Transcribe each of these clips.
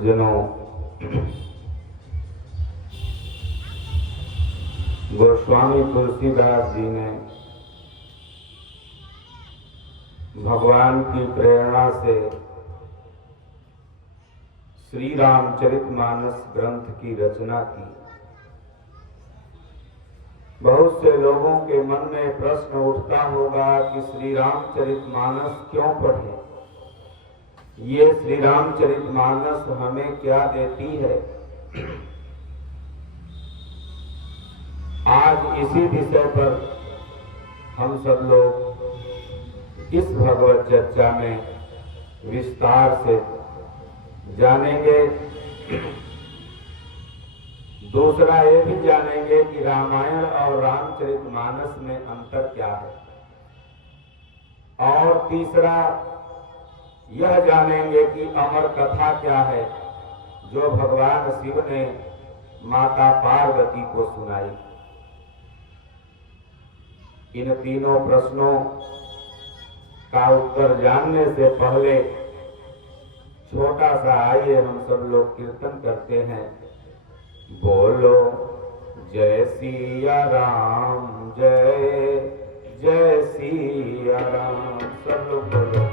सज्जनों, गोस्वामी तुलसीदास जी ने भगवान की प्रेरणा से श्री रामचरितमानस ग्रंथ की रचना की। बहुत से लोगों के मन में प्रश्न उठता होगा कि श्री रामचरितमानस क्यों पढ़ें? ये श्री रामचरितमानस हमें क्या देती है? आज इसी विषय पर हम सब लोग इस भगवत चर्चा में विस्तार से जानेंगे। दूसरा ये भी जानेंगे कि रामायण और रामचरितमानस में अंतर क्या है, और तीसरा यह जानेंगे कि अमर कथा क्या है जो भगवान शिव ने माता पार्वती को सुनाई। इन तीनों प्रश्नों का उत्तर जानने से पहले छोटा सा आइए हम सब लोग कीर्तन करते हैं। बोलो जय सिया राम, जय जय सिया राम। सब लोग बोलो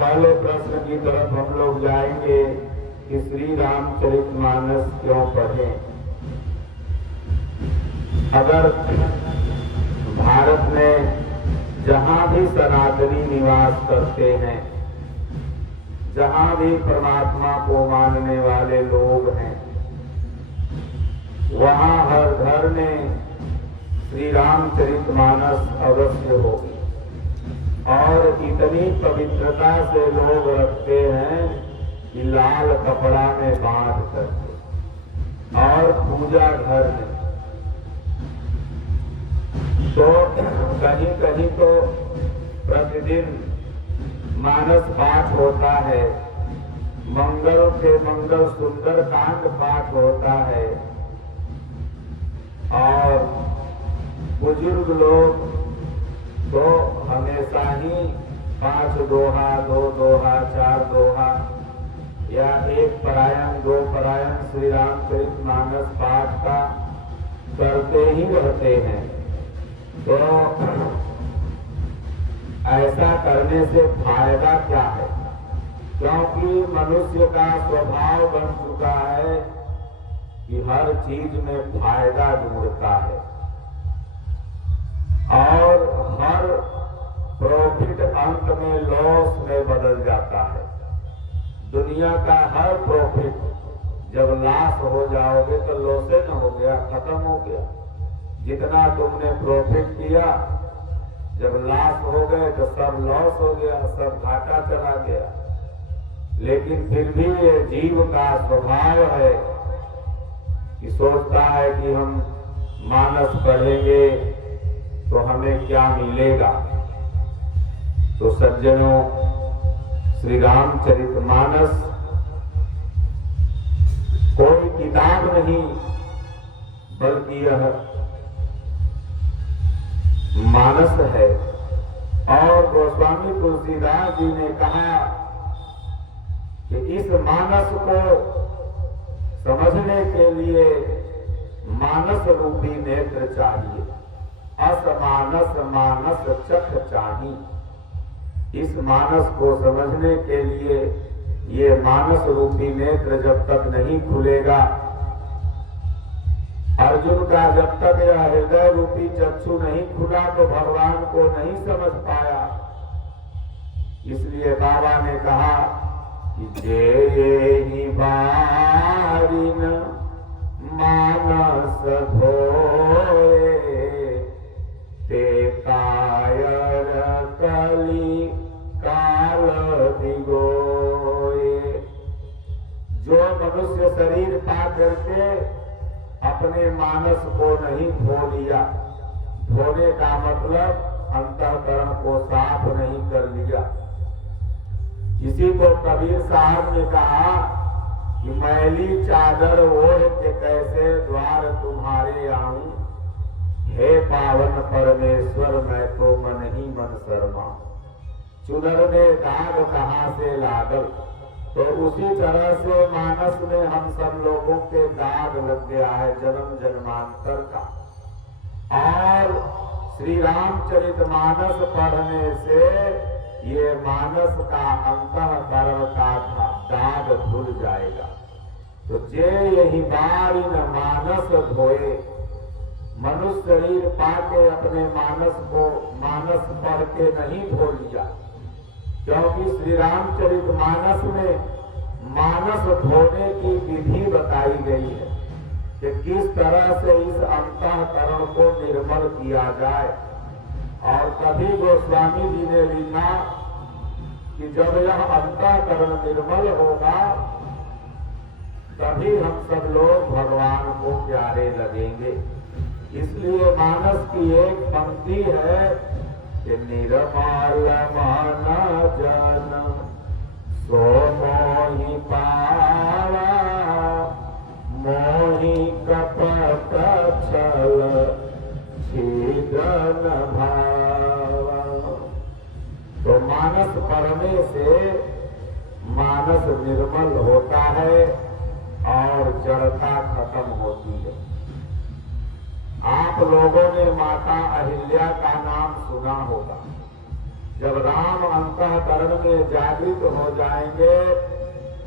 पहले प्रश्न की तरफ हम लोग जाएंगे कि श्री रामचरितमानस क्यों पढ़ें। अगर भारत में जहां भी सनातनी निवास करते हैं, जहां भी परमात्मा को मानने वाले लोग हैं, वहां हर घर में श्री रामचरितमानस अवश्य होगी। और इतनी पवित्रता से लोग रखते हैं कि लाल कपड़ा में बांध करके और पूजा घर में। तो कहीं कहीं तो प्रतिदिन मानस पाठ होता है, मंगल के मंगल सुंदर कांड पाठ होता है, और बुजुर्ग लोग तो हमेशा ही 5 दोहा, 2 दोहा, 4 दोहा या 1 परायण 2 परायण श्री रामचरितमानस पाठ का करते ही रहते हैं। तो ऐसा करने से फायदा क्या है? क्योंकि मनुष्य का स्वभाव बन चुका है कि हर चीज में फायदा ढूंढता है और हर प्रॉफिट अंत में लॉस में बदल जाता है। दुनिया का हर प्रॉफिट जब लॉस हो जाओगे तो लॉसे न हो गया, खत्म हो गया। जितना तुमने प्रॉफिट किया, जब लॉस हो गए तो सब लॉस हो गया, सब घाटा चला गया। लेकिन फिर भी ये जीव का स्वभाव है कि सोचता है कि हम मानस पढ़ेंगे तो हमें क्या मिलेगा। तो सज्जनों, श्री रामचरितमानस कोई किताब नहीं, बल्कि यह मानस है। और गोस्वामी तुलसीदास जी ने कहा कि इस मानस को समझने के लिए मानस रूपी नेत्र चाहिए, असमानस मानस चख चाहिए। इस मानस को समझने के लिए ये मानस रूपी नेत्र जब तक नहीं खुलेगा, अर्जुन का जब तक यह हृदय रूपी चक्षु नहीं खुला तो भगवान को नहीं समझ पाया। इसलिए बाबा ने कहा कि जे बारिन मानस धोए ते कायर कली काल दिगोए। जो मनुष्य शरीर पा करके अपने मानस को नहीं धो लिया, धोने का मतलब अंतःकरण को साफ नहीं कर लिया। इसी को कबीर साहब ने कहा कि मैली चादर ओढ़ के कैसे द्वार तुम्हारे आऊं, हे पावन परमेश्वर मैं तो मन ही मन शर्मा। चुनर में दाग कहाँ से लागल, तो उसी तरह से मानस में हम सब लोगों के दाग लग गया है जन्म जन्मांतर का। और श्री रामचरितमानस पढ़ने से ये मानस का अंतःकरण का दाग धुल जाएगा। तो जे यही बारिन मानस धोए, मनुष्य शरीर पाके अपने मानस को मानस पढ़ के नहीं धो लिया, क्योंकि श्री रामचरितमानस में मानस धोने की विधि बताई गई है कि किस तरह से इस अंतःकरण को निर्मल किया जाए। और कभी गोस्वामी जी ने लिखा कि जब यह अंतःकरण निर्मल होगा तभी हम सब लोग भगवान को प्यारे लगेंगे। इसलिए मानस की एक पंक्ति है कि निर्मल मन जन सो मोहि पावा, मोहि कपट छल छीदन भावा। तो मानस पढ़ने से मानस निर्मल होता है और जड़ता खत्म होती है। आप लोगों ने माता अहिल्या का नाम सुना होगा। जब राम अंतःकरण में जागृत हो जाएंगे,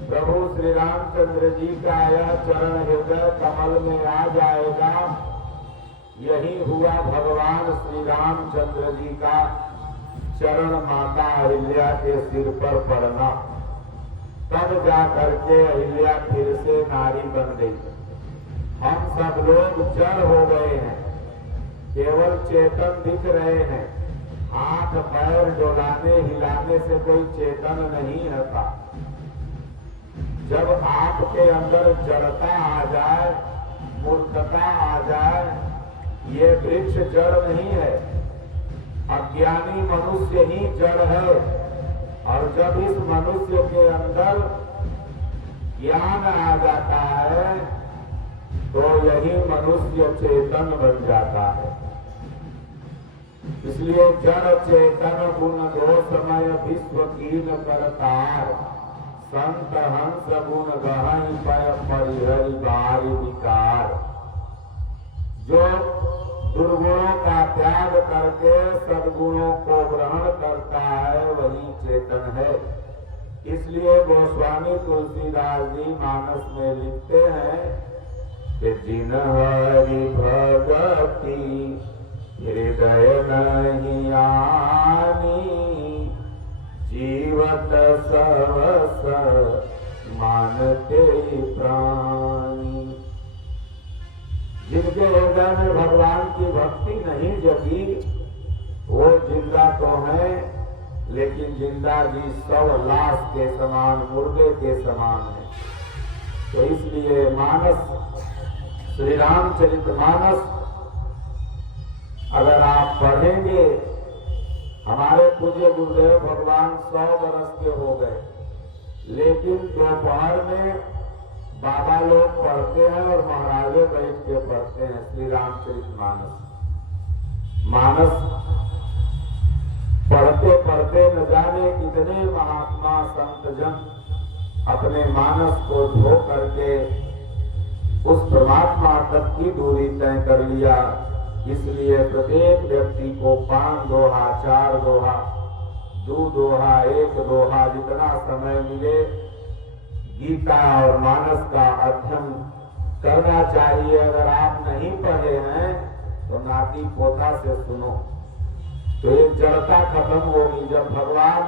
प्रभु श्री रामचंद्र जी का यह चरण हृदय कमल में आ जाएगा। यही हुआ भगवान श्री रामचंद्र जी का चरण माता अहिल्या के सिर पर पड़ना। तब जा करके अहिल्या फिर से नारी बन गई। हम सब लोग जड़ हो गए हैं, केवल चेतन दिख रहे हैं। हाथ पैर डोलाने हिलाने से कोई चेतन नहीं होता। जब आपके अंदर जड़ता आ जाए, मूर्खता आ जाए, ये वृक्ष जड़ नहीं है, अज्ञानी मनुष्य ही जड़ है। और जब इस मनुष्य के अंदर ज्ञान आ जाता है तो यही मनुष्य चेतन बन जाता है। इसलिए जड़ चेतन गुण दो समय विश्व कीन करतार, संत हंस गुण गहन पय परिहरि बारी विकार। जो दुर्गुणों का त्याग करके सद्गुणों को ग्रहण करता है वही चेतन है। इसलिए गोस्वामी तुलसीदास जी मानस में लिखते हैं कि जिन हरि भगति हृदय नहीं आनी, जीवत सर्वस मानते प्राणी। जिनके हृदय में भगवान की भक्ति नहीं जगी वो जिंदा तो है, लेकिन जिंदा जी 100 लाश के समान, मुर्दे के समान है। तो इसलिए मानस, श्री रामचरितमानस अगर आप पढ़ेंगे, हमारे पूज्य गुरुदेव भगवान 100 वर्ष के हो गए, लेकिन दोपहर में बाबा लोग पढ़ते हैं और महाराजे बैठ के पढ़ते हैं श्री रामचरितमानस। मानस पढ़ते पढ़ते न जाने कितने महात्मा संत जन अपने मानस को धो करके उस परमात्मा तक की दूरी तय कर लिया। इसलिए प्रत्येक व्यक्ति को 5 दोहा, 4 दोहा, 2 दोहा, 1 दोहा, जितना समय मिले गीता और मानस का अध्ययन करना चाहिए। अगर आप नहीं पढ़े हैं तो नाती पोता से सुनो, तो ये जड़ता खत्म होगी। जब भगवान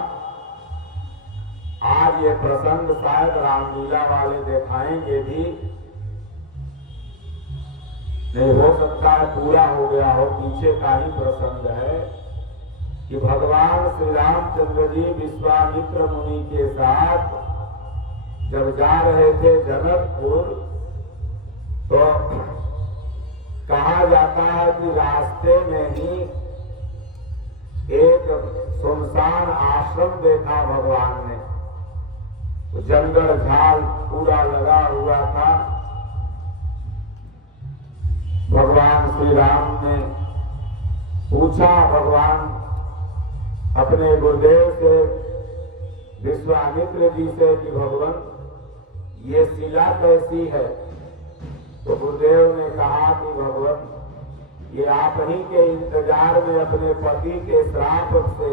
आज ये प्रसंग शायद रामलीला वाले दिखाएंगे भी, नहीं हो सकता है पूरा हो गया हो, पीछे का ही प्रसंग है कि भगवान श्री रामचंद्र जी विश्वामित्र मुनि के साथ जब जा रहे थे जनकपुर, तो कहा जाता है कि रास्ते में ही एक सुनसान आश्रम देखा भगवान ने। तो जंगल झाड़ पूरा लगा हुआ था। भगवान श्री राम ने पूछा भगवान अपने गुरुदेव से, विश्वामित्र जी से कि भगवान ये शिला कैसी है? तो गुरुदेव ने कहा कि भगवान ये आप ही के इंतजार में अपने पति के श्राप से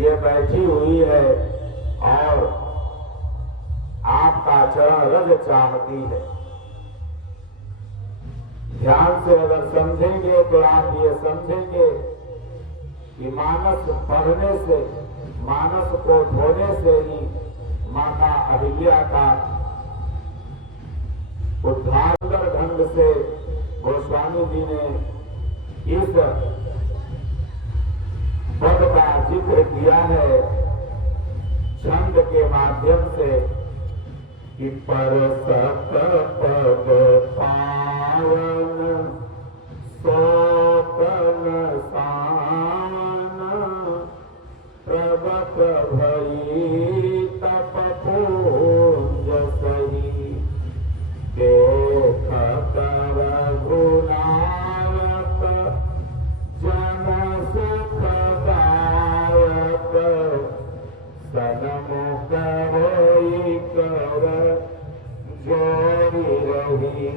ये बैठी हुई है और आपका चरण रज चाहती है। ध्यान से अगर समझेंगे तो आप ये समझेंगे कि मानस पढ़ने से, मानस को धोने से ही माता अहिल्या का उद्धार ढंग से गोस्वामी जी ने इस पद का जिक्र किया है छंद के माध्यम से कि परसत पद पावन सोतन सान प्रभत भई तप पूज सही देखत रघुनायक जन सुखदायक सनमुख होई कर जोरी रही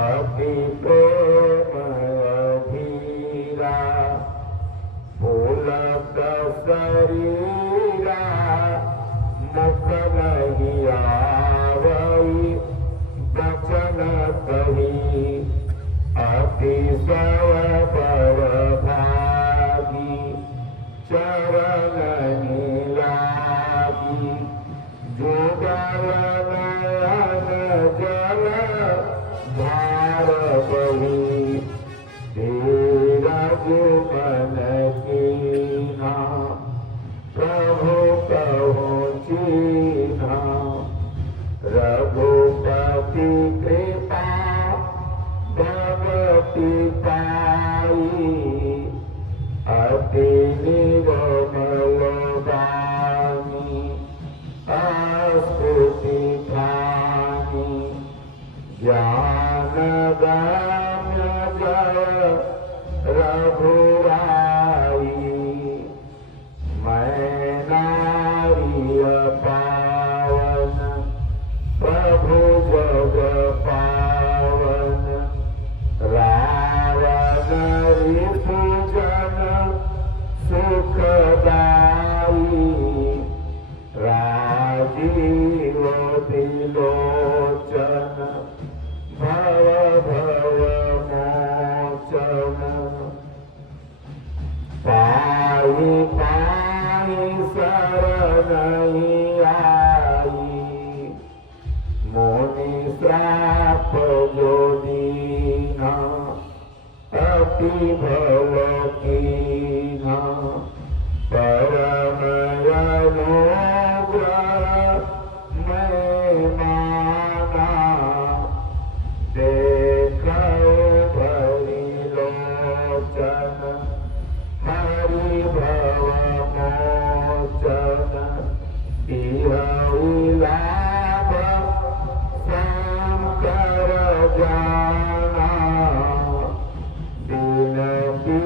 अति प्रेम अधीरा भूल शरीरा मुख नहीं आवई वचन कही अतिशय पर भागी चरण लागी जुगल नयन जल धार बही धीरज मन कीना प्रभु कहूँ चीना रघुपति कृपा भगति पाई अति निर्मल वाणी स्तुति खानी ज्ञान गम्य जय रघुराई मैं नारी पावन प्रभु जग पावन रावण रिपुजन सुखदाई राजीव विलोचन भव भव मोचन पाई पाई शरणई आई मुनि श्राप जो दीना अति भव कीना परम अनुग्रह मैं माना देखो भरी लोचन हरि भव मोचन इह लाभ शंकर जाना बिनती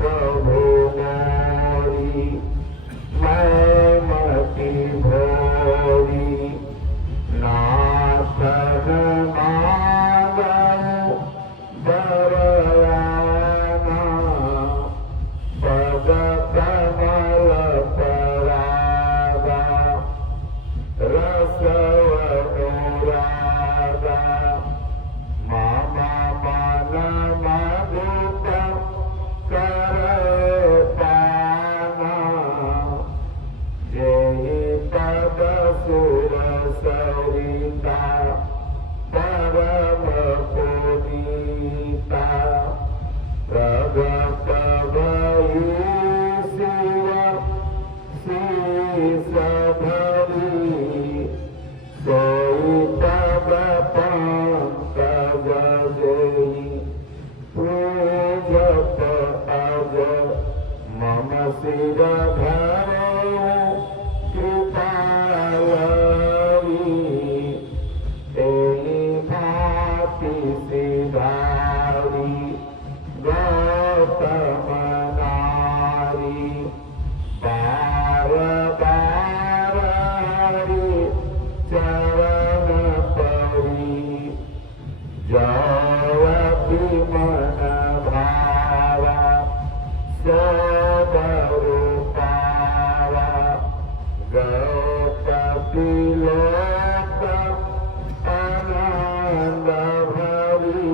प्रभु मोरी मैं मति भोरी नाथन माधव बरयाना पद कमल परागा रसवनुरागा मम मन मधुप कर पाना जेहि पद सुर सरिता परम पुनीता प्रगट भई शिव शीस धरी सोई तब पंकज जई पूजत अज मम सिर धरे कृपालई एहि भांति सिधारी गौतम नारी बार बार हरि चरण परी जयति मन भावा सबरु पावा गौपति लोक आनंद भरी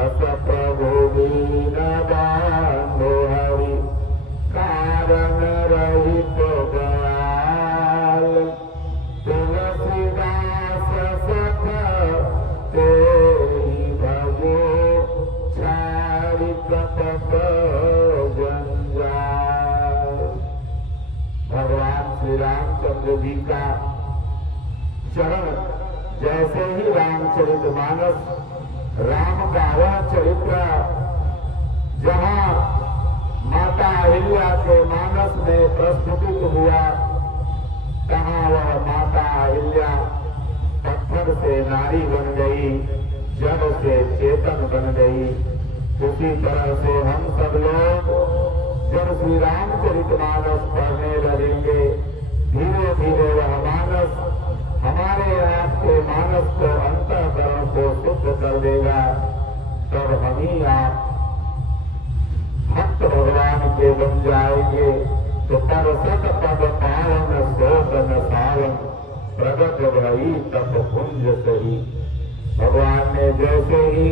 अस प्रभु दीन बांधो हरि कारण रहित दयाल तुलसीदास सख तेहि भजो छाड़ि कपट जंजाल। भगवान श्री रामचंद्र जी का चरण जैसे ही रामचरितमानस राम का वह चरित्र जहाँ माता अहिल्या के मानस में प्रस्फुटित हुआ, कहाँ वह माता अहिल्या पत्थर से नारी बन गई, जल से चेतन बन गई। उसी तरह से हम सब लोग जब श्री रामचरितमानस पढ़ने लगेंगे, धीरे धीरे वह मानस हमारे आपके मानस को अंतःकरण को शुद्ध कर देगा। तब हम ही आप भक्त भगवान के बन जाएंगे। और सत पद पावन शोकन सावन प्रगट भई तप पुंज सही। भगवान ने जैसे ही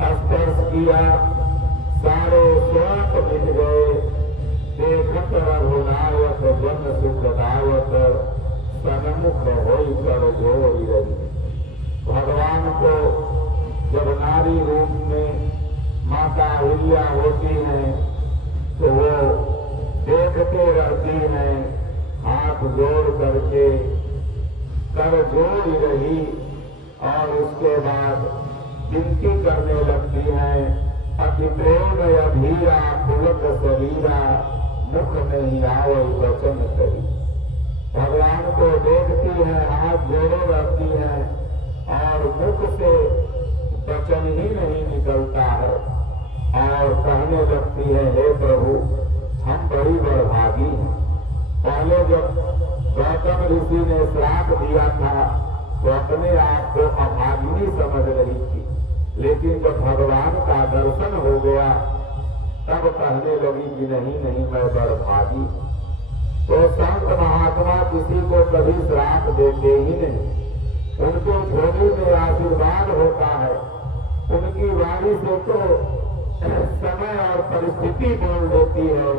स्पर्श किया सारे शोक मिट गए। देखत रघुनायक जन सुखदायक सन्मुख होई कर जोरी रही। भगवान को जब नारी रूप में माता अहिल्या होती हैं तो वो देखते रहती हैं, हाथ जोड़ करके कर जोड़ी रही और उसके बाद विनती करने लगती हैं, अति प्रेम अधीरा पुलक शरीरा मुख नहीं आवै वचन करी। भगवान को देखती है, हाथ जोड़े रहती है और मुख से वचन ही नहीं निकलता है और कहने लगती है, हे प्रभु हम बड़ी बड़भागी हैं। पहले जब गौतम ऋषि ने श्राप दिया था तो अपने आप को अभागिनी समझ रही थी, लेकिन जब भगवान का दर्शन हो गया तब कहने लगी कि नहीं नहीं मैं बड़भागी। तो संत महात्मा किसी को कभी श्राप देते ही नहीं, उनके झोली में आशीर्वाद होता है। उनकी वाणी से तो समय और परिस्थिति बोल देती है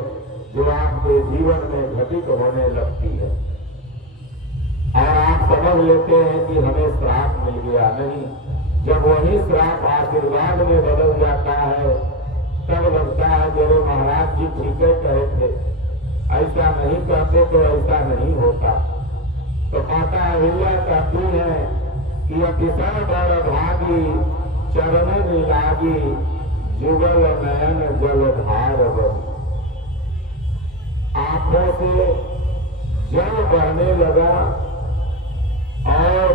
जो आपके जीवन में घटित होने लगती है और आप समझ लेते हैं कि हमें श्राप मिल गया। नहीं, जब वही श्राप आशीर्वाद में बदल जाता है तब लगता है जरूर महाराज जी ठीक है कहे थे, ऐसा नहीं करते तो ऐसा नहीं होता। तो माता अहिल्या कहती है कि अतिशय बड़भागी चरण में लागी जुगल नयन जलधार बही। आंखों से जल बहने लगा और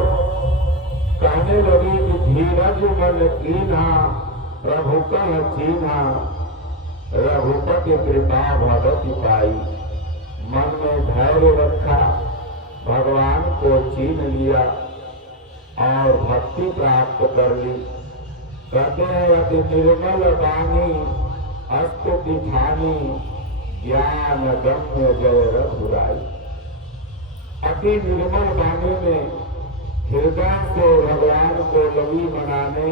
कहने लगी कि धीरज मन कीन्हा प्रभु कह चीन्हा रघुपति कृपा भगति पाई। मन में धैर्य रखा, भगवान को चीन लिया और भक्ति प्राप्त कर ली। कहते हैं अति निर्मल वाणी स्तुति ठानी ज्ञान गम्य जय रघुराई। अति निर्मल वाणी में हृदय से भगवान को लगी मनाने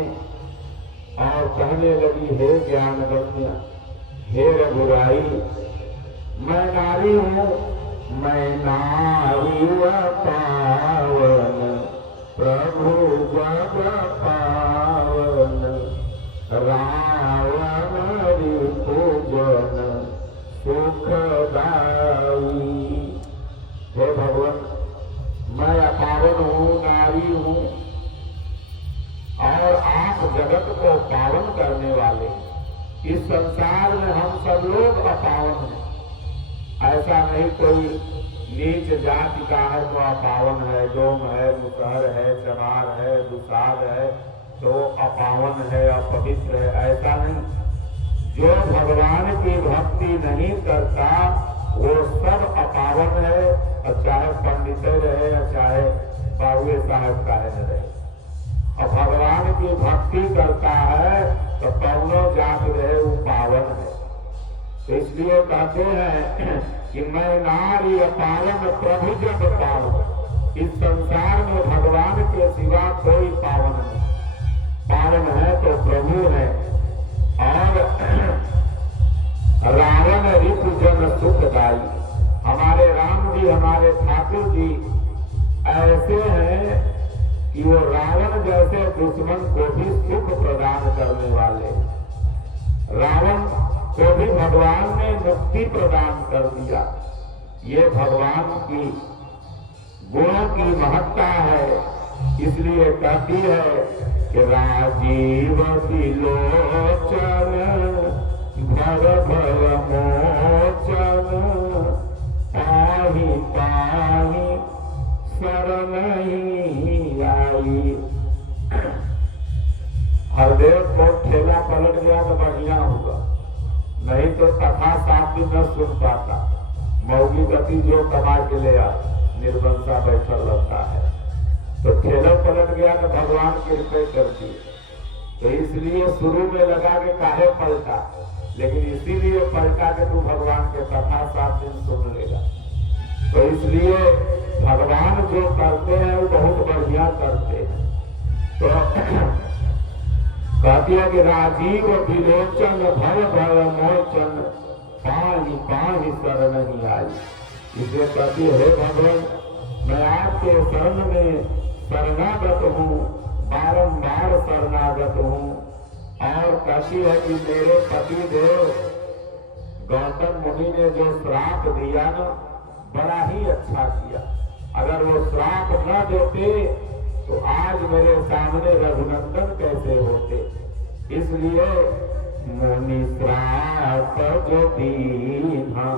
और कहने लगी, हे ज्ञान गम्य हे रघुराई, मैं नारी हूँ, मैं नारी पावन प्रभु जग पावन रावण पूजन सुखदाई। हे भगवान, मैं अपावन हूँ, नारी हूँ और आप जगत को पावन करने वाले। इस संसार में हम सब लोग अपावन हैं, ऐसा नहीं कोई नीच जाति का है तो अपावन है, डोम है, मुसहर है, चमार है, दुसाद है तो अपावन है, अपवित्र है, ऐसा नहीं। जो भगवान की भक्ति नहीं करता वो सब अपावन है, और चाहे पंडित रहे या चाहे बाबुए साहब का न रहे। और भगवान की भक्ति करता है तो कौनो जात रहे वो पावन है। तो इसलिए कहते हैं कि मैं नारी पावन प्रभु जब पावन। इस संसार में भगवान के सिवा कोई पावन नहीं, पावन है तो प्रभु है। और रावण ऋतु जन सुखदाई, हमारे राम जी हमारे ठाकुर जी ऐसे हैं कि वो रावण जैसे दुश्मन को भी सुख प्रदान करने वाले। रावण को भी भगवान ने मुक्ति प्रदान कर दिया। ये भगवान की गुणों की महत्ता है। इसलिए कहती है कि राजीव विलोचन भर भर मोचन पाहि पाहि शरण ही आई। हरदेव को ठेला पलट गया तो बढ़िया होगा, नहीं तो कथा साथ भी न सुन पाता। मौगी गति जो कमा के ले आ, निर्बंसा बैठल लगता है। तो ठेला पलट गया तो भगवान कृपा करती। तो इसलिए शुरू में लगा के काहे पलटा, लेकिन इसीलिए पलटा के तू भगवान के कथा 7 दिन सुन लेगा। तो इसलिए भगवान जो करते हैं वो बहुत बढ़िया करते हैं। तो कहती है कि राजीव विलोचन भव भव मोचन पाहि पाहि शरण नहीं आई। इसलिए कहती है, हे भगवान, मैं आपके शरण में शरणागत हूँ, बारंबार शरणागत हूँ। और कहती है कि मेरे पति देव गौतम मुनि ने जो श्राप दिया ना, बड़ा ही अच्छा किया। अगर वो श्राप न देते तो आज मेरे सामने रघुनंदन कैसे होते। इसलिए मुनि श्राप जो दीना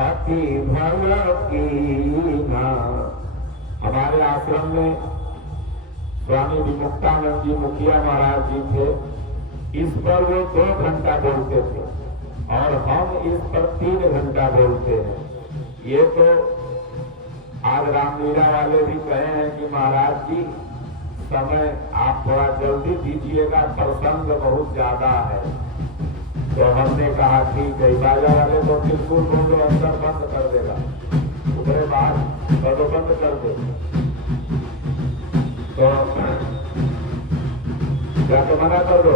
अति भल कीना। हमारे आश्रम में स्वामी विमुक्तानंद जी मुखिया महाराज जी थे। इस पर वो 2 घंटा बोलते थे और हम इस पर 3 घंटा बोलते हैं। ये तो आज रामलीला वाले भी कहे हैं कि महाराज जी समय आप थोड़ा जल्दी दीजिएगा, प्रसंग बहुत ज्यादा है। तो हमने कहा ठीक है। बाजा वाले तो बिल्कुल बोलो अंदर बंद कर देगा, उसके बाद बंद कर दे। तो क्या तो मना कर दो।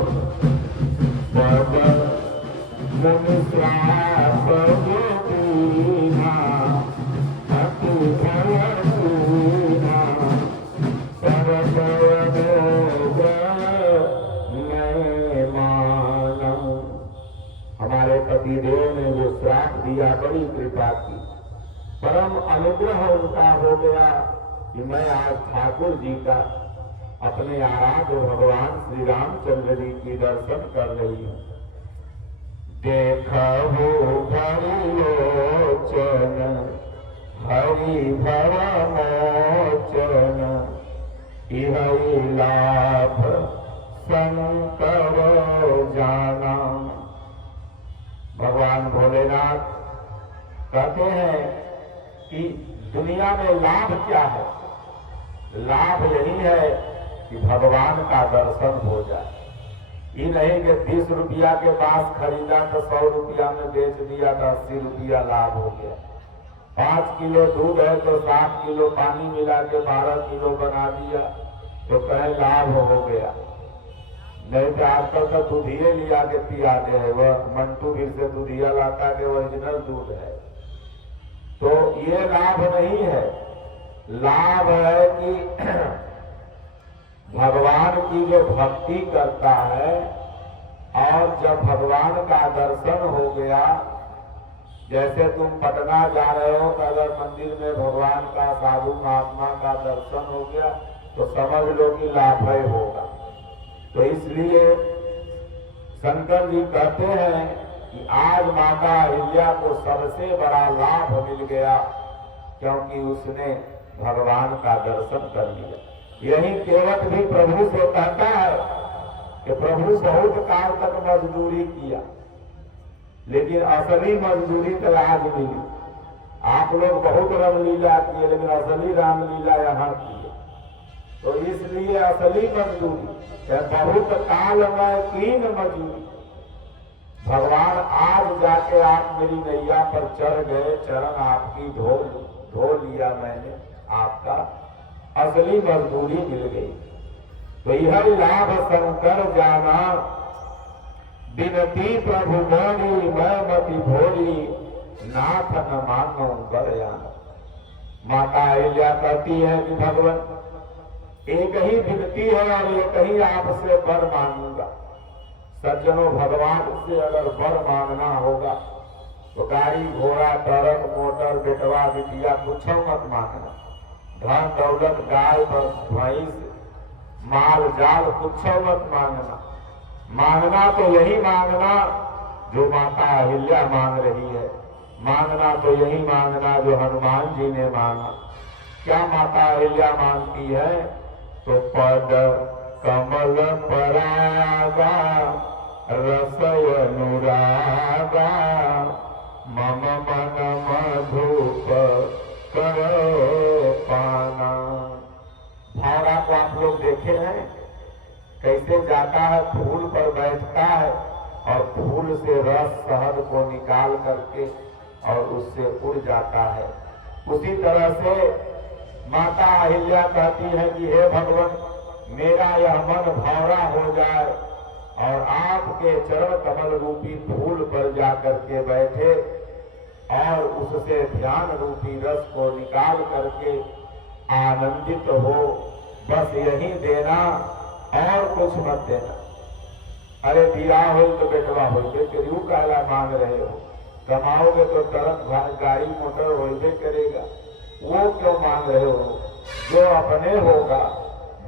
हमारे पतिदेव ने जो श्राप दिया, बड़ी कृपा की, परम अनुग्रह उनका हो गया कि मैं आज ठाकुर जी का, अपने आराध्य भगवान श्री रामचंद्र जी की दर्शन कर रही हूँ। देखो भरिलोचन हरि भव मोचन, इहै लाभ संकर जाना। भगवान भोलेनाथ कहते हैं कि दुनिया में लाभ क्या है? लाभ यही है कि भगवान का दर्शन हो जाए। ये नहीं कि 20 रुपया के पास खरीदा तो 100 रुपया में बेच दिया तो 80 रुपया लाभ हो गया। 5 किलो दूध है तो 7 किलो पानी मिला के 12 किलो बना दिया तो कहे लाभ हो गया। नहीं तो आजकल तो दूधिये लिया के पिया दे है, वह मंटू फिर से दूधिया लाता के ओरिजिनल दूध है। तो ये लाभ नहीं है। लाभ है कि भगवान की जो भक्ति करता है और जब भगवान का दर्शन हो गया, जैसे तुम पटना जा रहे हो तो अगर मंदिर में भगवान का, साधु महात्मा का दर्शन हो गया तो समझ लो कि लाभ ही होगा। तो इसलिए शंकर जी कहते हैं कि आज माता अहिल्या को सबसे बड़ा लाभ मिल गया क्योंकि उसने भगवान का दर्शन कर लिया। यही केवट भी प्रभु से कहता है कि प्रभु बहुत काल तक मजदूरी किया, लेकिन असली मजदूरी तो आज मिली। आप लोग बहुत रामलीला किए, लेकिन असली रामलीला यहाँ की। तो इसलिए असली मजदूरी बहुत काल में कीन मजदूरी। भगवान आज जाके आप मेरी नैया पर चढ़ गए, चरण आपकी धो लिया मैंने, आपका असली मजदूरी मिल गई। तो यह लाभ शंकर जाना, बिनती प्रभु मोरी मैं मति भोरी, नाथ न मानो बरयाना। माता अहिल्या कहती है कि भगवान एक ही विनती है और एक ही आपसे वर मांगूंगा। सज्जनों, भगवान से अगर वर मांगना होगा तो गाड़ी घोड़ा ट्रक मोटर बेटवा बिटिया कुछ मत मांगना। धन दौलत गाय भैंस माल जाल कुछ मत मांगना। मांगना तो यही मांगना जो माता अहिल्या मांग रही है। मांगना तो यही मांगना जो हनुमान जी ने मांगा। क्या माता अहिल्या मांगती है? तो पद कमल परागा रसय अनुरागा, मम मन मधुप करो पाना। भावरा को आप लोग देखे हैं कैसे जाता है, फूल पर बैठता है और फूल से उड़ जाता है। उसी तरह से माता अहिल्या कहती है कि हे भगवान, मेरा यह मन भौरा हो जाए और आपके चरण कमल रूपी फूल पर जाकर के बैठे और उससे ध्यान रूपी रस को निकाल करके आनंदित हो, बस यही देना और कुछ मत देना। अरे दिया हो तो बेटवा हो, क्यों काला मांग रहे हो? कमाओगे तो ट्रक गाड़ी मोटर होइबे करेगा, वो क्यों मांग रहे हो? जो अपने होगा,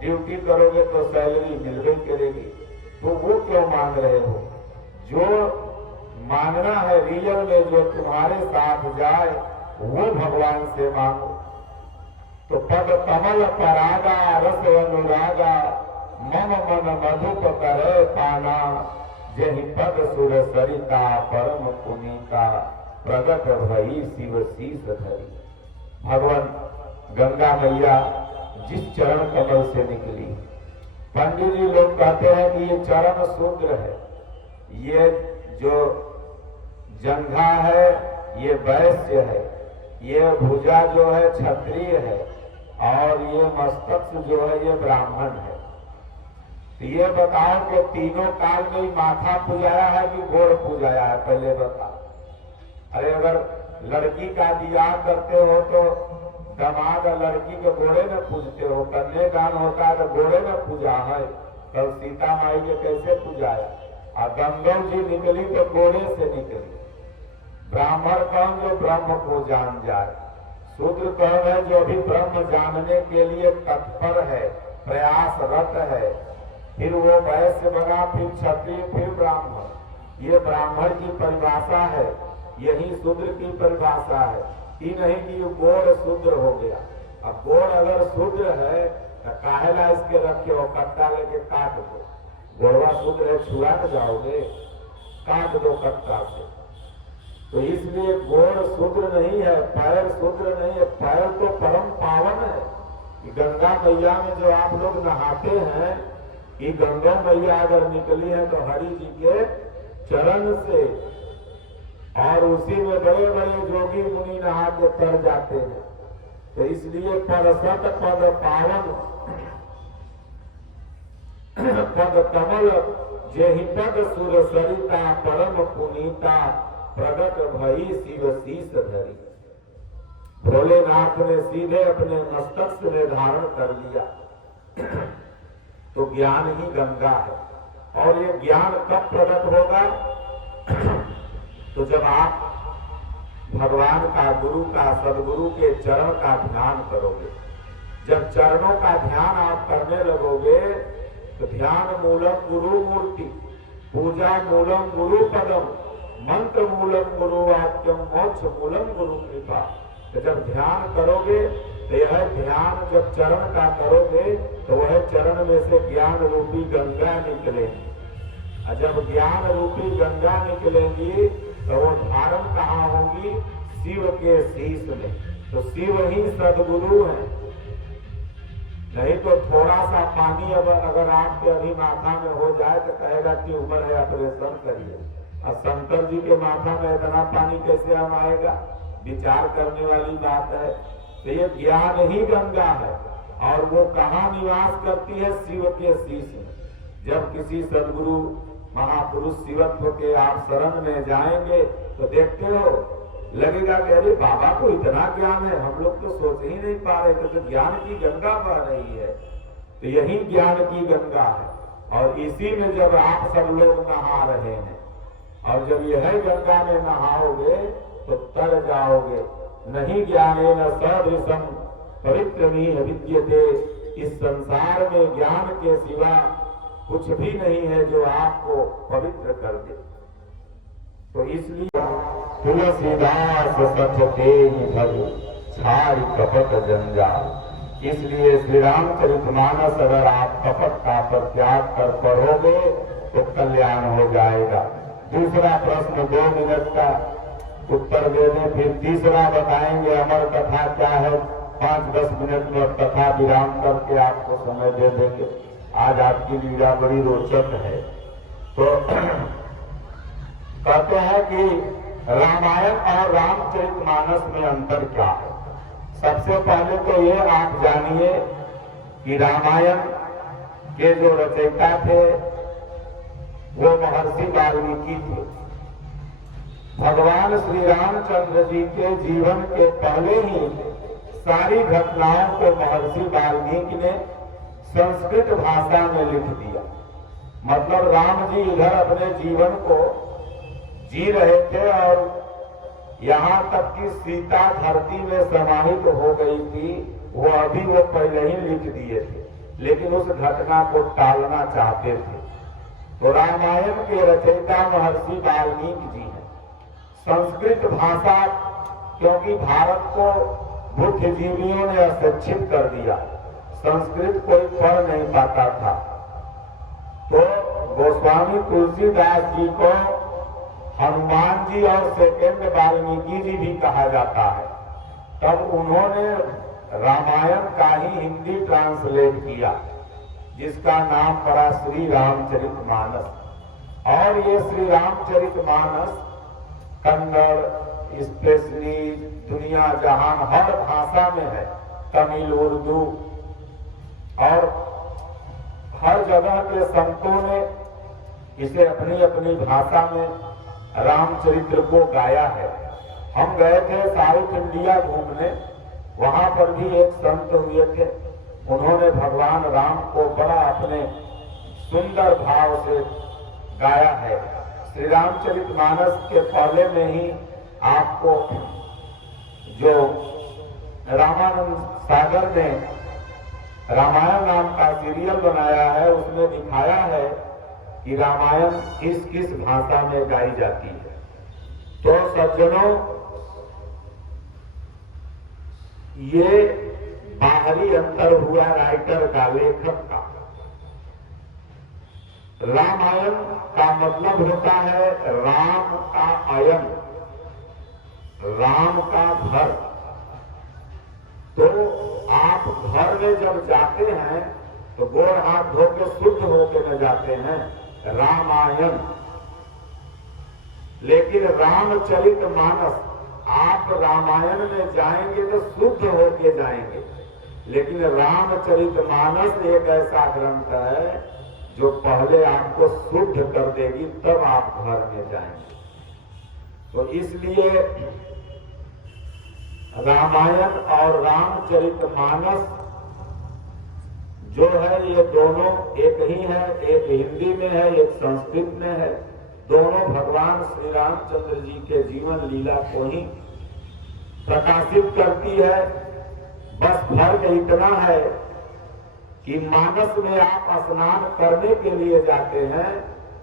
ड्यूटी करोगे तो सैलरी मिलबे करेगी, तो वो क्यों मांग रहे हो? जो मांगना है रियल में, जो तुम्हारे साथ जाए, वो भगवान से मांगो। तो पद कमल परागा रस अनुरागा मम मन मधुप करे पाना, जहि पद सुर सरिता परम पुनीता प्रगट भई शिव शीस धरी। भगवान गंगा मैया जिस चरण कमल से निकली, पंडित जी लोग कहते हैं कि ये चरण शूद्र है, ये जो जंघा है ये वैश्य है, ये भुजा जो है क्षत्रिय है, और ये मस्तक जो है ये ब्राह्मण है। तो ये बताओ कि तीनों काल में ही माथा पूजाया है कि गोड़ पूजाया है? पहले बताओ। अरे अगर लड़की का बियाह करते हो तो दामाद लड़की के गोड़े में पूजते हो, कन्यादान होता है तो गोड़े में पूजा है। कल सीता माई के कैसे पूजाया? और गंगा जी निकली तो गोड़े से निकली। ब्राह्मण कौन? जो ब्रह्म को जान जाए। शूद्र कौन है? जो भी ब्रह्म जानने के लिए तत्पर है, प्रयासरत है। फिर वो वैश्य बना, फिर क्षत्रिय, फिर ब्राह्मण। ये ब्राह्मण की परिभाषा है, यही शूद्र की परिभाषा है। ये नहीं कि गोड़ शूद्र हो गया। अब गोड़ अगर शूद्र है तो काहेला इसके रखे हो? कट्टा लेके काट दो। गोड़वा शूद्र है, छुआ न जाओगे, काट दो कट्टा से। तो इसलिए गोड़ शूद्र नहीं है, पैर शूद्र नहीं है। पैर तो परम पावन है। गंगा मैया में जो आप लोग नहाते हैं, ये गंगा मैया अगर निकली है तो हरि जी के चरण से, और उसी में बड़े बड़े जोगी मुनि नहा के तर जाते हैं। तो इसलिए परसत पद पावन पद कमल जेहि पद सुर सरिता परम पुनीता प्रगट भई शिव शीस धरी। भोलेनाथ ने सीधे अपने मस्तक से धारण कर लिया। तो ज्ञान ही गंगा है। और ये ज्ञान कब प्रकट होगा? तो जब आप भगवान का, गुरु का, सदगुरु के चरण का ध्यान करोगे। जब चरणों का ध्यान आप करने लगोगे तो ध्यान मूलम गुरु मूर्ति, पूजा मूलम गुरु पदम, मंत्र मूलम गुरु वाक्यम, मोक्ष मूलम गुरु कृपा। तो जब ध्यान करोगे तो यह ध्यान जब चरण का करोगे तो वह चरण में से ज्ञान रूपी गंगा निकलेगी। और जब ज्ञान रूपी गंगा निकलेंगी तो वो धारण कहाँ होगी? शिव के शीश में। तो शिव ही सदगुरु है। नहीं तो थोड़ा सा पानी अगर आपके अभी माथा में हो जाए तो कहेगा कि उम्र है, ऑपरेशन करिए। और शंकर जी के माथा में इतना पानी कैसे हम आएगा? विचार करने वाली बात है। तो ये ज्ञान ही गंगा है, और वो कहाँ निवास करती है? शिव के शीश में। जब किसी सदगुरु महापुरुष शिवत्व के आप शरण में जाएंगे तो देखते हो लगेगा कि अरे बाबा को इतना ज्ञान है, हम लोग तो सोच ही नहीं पा रहे थे। तो ज्ञान की गंगा बह रही है। तो यही ज्ञान की गंगा है, और इसी में जब आप सब लोग नहा रहे हैं, और जब यह गंगा में नहाओगे तो तर जाओगे। नहीं ज्ञाने न सदृशम पवित्रमी विद्यते। इस संसार में ज्ञान के सिवा कुछ भी नहीं है जो आपको पवित्र कर दे। तो इसलिए तुलसीदास सचते ही भजो छाई कपट जंजाल। इसलिए श्री रामचरितमानस अगर आप कपट का परित्याग कर पढ़ोगे तो कल्याण हो जाएगा। दूसरा प्रश्न 2 मिनट का उत्तर दे दें, फिर तीसरा बताएंगे अमर कथा क्या है। 5-10 मिनट में कथा विराम करके आपको समय दे देंगे। आज आपकी लीला बड़ी रोचक है। तो कहते हैं कि रामायण और रामचरितमानस में अंतर क्या है? सबसे पहले तो ये आप जानिए कि रामायण के जो रचयिता थे वो महर्षि वाल्मीकि थे। भगवान श्री रामचंद्र जी के जीवन के पहले ही सारी घटनाओं को महर्षि वाल्मीकि ने संस्कृत भाषा में लिख दिया। मतलब राम जी इधर अपने जीवन को जी रहे थे और यहाँ तक कि सीता धरती में समाहित हो गई थी, वो अभी वो पहले ही लिख दिए थे, लेकिन उस घटना को टालना चाहते थे। तो रामायण के रचयिता महर्षि वाल्मीकि जी हैं। संस्कृत भाषा, क्योंकि भारत को बुद्धिजीवियों ने अशिक्षित कर दिया, संस्कृत कोई पढ़ नहीं पाता था, तो गोस्वामी तुलसीदास जी को हनुमान जी और सेकेंड वाल्मीकि जी भी कहा जाता है। तब उन्होंने रामायण का ही हिंदी ट्रांसलेट किया, जिसका नाम पड़ा श्री रामचरितमानस। और ये श्री रामचरितमानस कन्नड़, स्पेशली दुनिया जहान हर भाषा में है, तमिल, उर्दू और हर जगह के संतों ने इसे अपनी अपनी भाषा में रामचरित्र को गाया है। हम गए थे साउथ इंडिया घूमने, वहां पर भी एक संत हुए थे, उन्होंने भगवान राम को बड़ा अपने सुंदर भाव से गाया है। श्री रामचरितमानस के पहले में ही आपको जो रामानंद सागर ने रामायण नाम का सीरियल बनाया है, उसमें दिखाया है कि रामायण किस किस भाषा में गाई जाती है। तो सज्जनों, ये बाहरी अंतर हुआ राइटर का, लेखक का। रामायण का मतलब होता है राम का अयन, राम का घर। तो आप घर में जब जाते हैं तो गोड़ हाथ धो के शुद्ध होके न जाते हैं, रामायण। लेकिन रामचरितमानस, आप रामायण में जाएंगे तो शुद्ध होके जाएंगे, लेकिन रामचरितमानस एक ऐसा ग्रंथ है जो पहले आपको शुद्ध कर देगी, तब आप घर में जाएंगे। तो इसलिए रामायण और रामचरितमानस जो है, ये दोनों एक ही है, एक हिंदी में है, एक संस्कृत में है। दोनों भगवान श्री रामचंद्र जी के जीवन लीला को ही प्रकाशित करती है। बस फर्क इतना है कि मानस में आप स्नान करने के लिए जाते हैं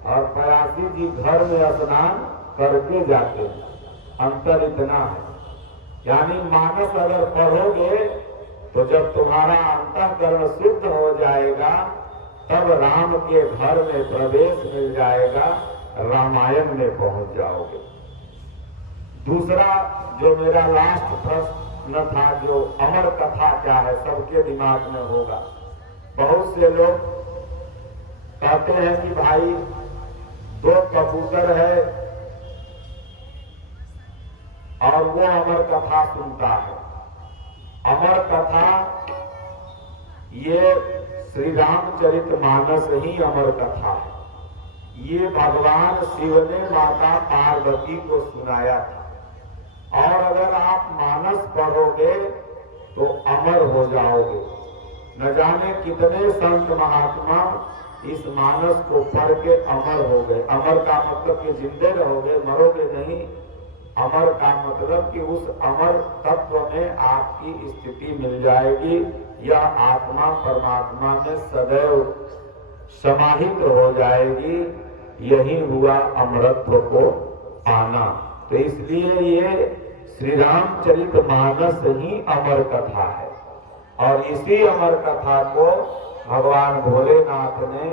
और प्रयासी जी घर में स्नान करके जाते हैं, अंतर इतना है। यानी मानस अगर पढ़ोगे तो जब तुम्हारा अंतःकरण शुद्ध हो जाएगा, तब राम के घर में प्रवेश मिल जाएगा, रामायण में पहुंच जाओगे। दूसरा जो मेरा लास्ट प्रश्न था, जो अमर कथा क्या है, सबके दिमाग में होगा। बहुत से लोग कहते हैं कि भाई 2 कबूतर है और वो अमर कथा सुनता है। अमर कथा ये श्री रामचरितमानस ही अमर कथा है। ये भगवान शिव ने माता पार्वती को सुनाया था। और अगर आप मानस पढ़ोगे तो अमर हो जाओगे। न जाने कितने संत महात्मा इस मानस को पढ़ के अमर हो गए। अमर का मतलब कि जिंदे रहोगे, मरोगे नहीं। अमर का मतलब कि उस अमर तत्व में आपकी स्थिति मिल जाएगी, या आत्मा परमात्मा में सदैव समाहित हो जाएगी। यही हुआ अमरत्व को पाना। तो इसलिए ये श्री रामचरितमानस ही अमर कथा है। और इसी अमर कथा को भगवान भोलेनाथ ने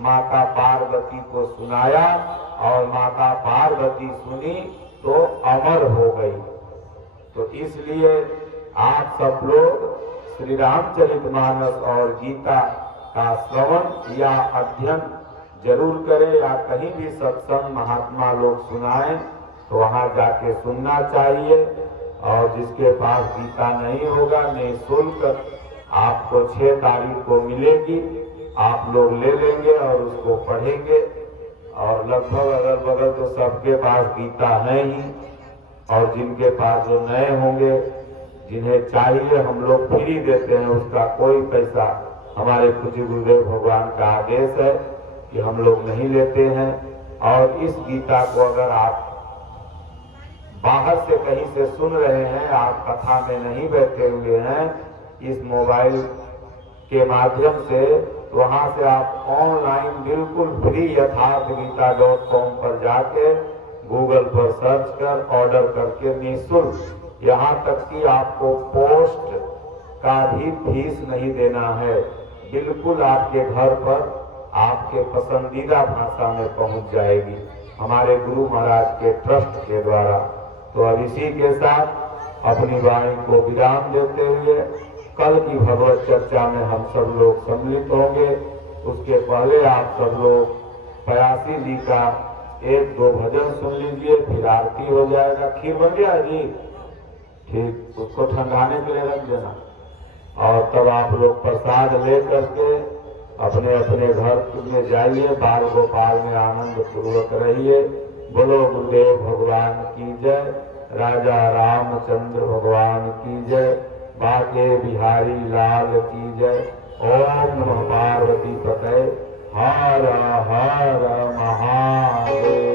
माता पार्वती को सुनाया, और माता पार्वती सुनी तो अमर हो गई। तो इसलिए आप सब लोग श्री रामचरितमानस और गीता का श्रवण या अध्ययन जरूर करें, या कहीं भी सत्संग महात्मा लोग सुनाएं तो वहाँ जाके सुनना चाहिए। और जिसके पास गीता नहीं होगा, निःशुल्क आपको 6 तारीख को मिलेगी, आप लोग ले लेंगे और उसको पढ़ेंगे। और लगभग अगल बगल तो सबके पास गीता है ही, और जिनके पास जो नए होंगे, जिन्हें चाहिए, हम लोग फ्री देते हैं, उसका कोई पैसा, हमारे पूज्य गुरुदेव भगवान का आदेश है कि हम लोग नहीं लेते हैं। और इस गीता को अगर आप बाहर से कहीं से सुन रहे हैं, आप कथा में नहीं बैठे हुए हैं, इस मोबाइल के माध्यम से, वहां से आप ऑनलाइन बिल्कुल फ्री यथार्थगीता.com पर जाके गूगल पर सर्च कर ऑर्डर करके निःशुल्क, यहाँ तक कि आपको पोस्ट का भी फीस नहीं देना है, बिल्कुल आपके घर पर आपके पसंदीदा भाषा में पहुंच जाएगी हमारे गुरु महाराज के ट्रस्ट के द्वारा। तो अब इसी के साथ अपनी वाणी को विराम देते हुए कल की भगवत चर्चा में हम सब लोग सम्मिलित होंगे। उसके पहले आप सब लोग पयासी जी का 1-2 भजन सुन लीजिए, फिर आरती हो जाएगा। खीर बन गया जी, ठीक, उसको ठंडाने के लिए रख देना। और तब आप लोग प्रसाद ले करके अपने अपने घर में जाइए, बाल गोपाल में आनंद पूर्वक रहिए। बोलो गुरुदेव भगवान की जय, राजा रामचंद्र भगवान की जय, बाके बिहारी लाल की जय। ओम नमः पार्वती पतये, हर हर महादेव।